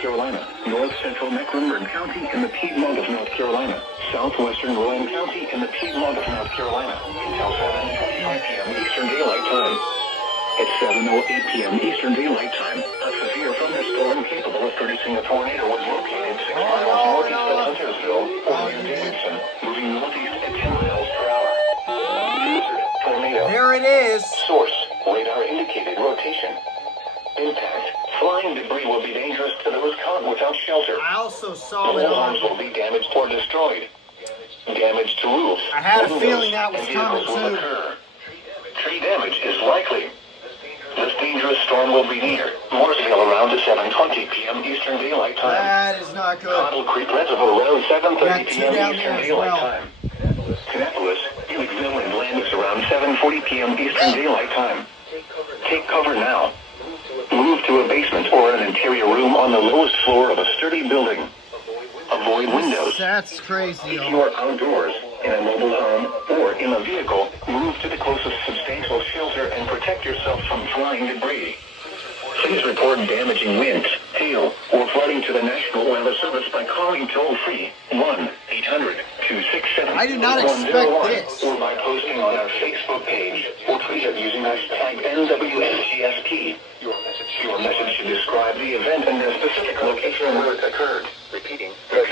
Carolina, north central Mecklenburg County in the Piedmont of North Carolina, southwestern Rowan County in the Piedmont of North Carolina, until 7:25 p.m. Eastern Daylight Time. At 7:08 p.m. Eastern Daylight Time, a severe thunderstorm capable of producing a tornado was located 6 miles northeast of Huntersville, or near Davidson, moving northeast at 10 miles per hour. Tornado. There it is. Source, radar indicated rotation. Impact, flying debris will be dangerous to those caught without shelter. I also saw No it homes on. will be damaged or destroyed. Damage to roofs, I had a windows, feeling that was and vehicles coming, will too. occur. Tree damage is likely. This dangerous storm will be near Mooresville around 7:20 p.m. Eastern Daylight Time. That is not good. Cottle Creek Reservoir around 7:30 Got two p.m. down Eastern there as Daylight well. Time. Kannapolis, Helixville, and Landis around 7:40 p.m. Eastern Daylight Time. Take cover now. Move to a basement or an interior room on the lowest floor of a sturdy building. Avoid windows. That's crazy, If y'all. you are outdoors, in a mobile home, or in a vehicle, move to the closest substantial shelter and protect yourself from flying debris. Please report damaging winds, hail, or flooding to the National Weather Service by calling toll-free 1-800-267-1101 I did not expect this. or by posting on our Facebook page or tweet it using hashtag NWNGSP. Your message should describe the event and the specific location where it occurred. Repeating, the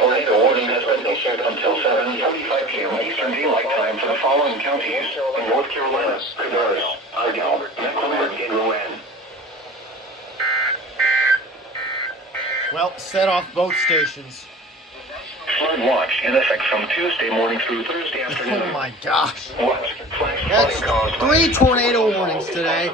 tornado warning has been issued until 7:45 p.m. Eastern Daylight Time for the following counties in North Carolina: Cabarrus, Ardell, Mecklenburg, and Rowan. Well, set off both stations. Flood watch in effect from Tuesday morning through Thursday afternoon. Oh my gosh. What? Flash That's flooding caused by 3 tornado warnings today.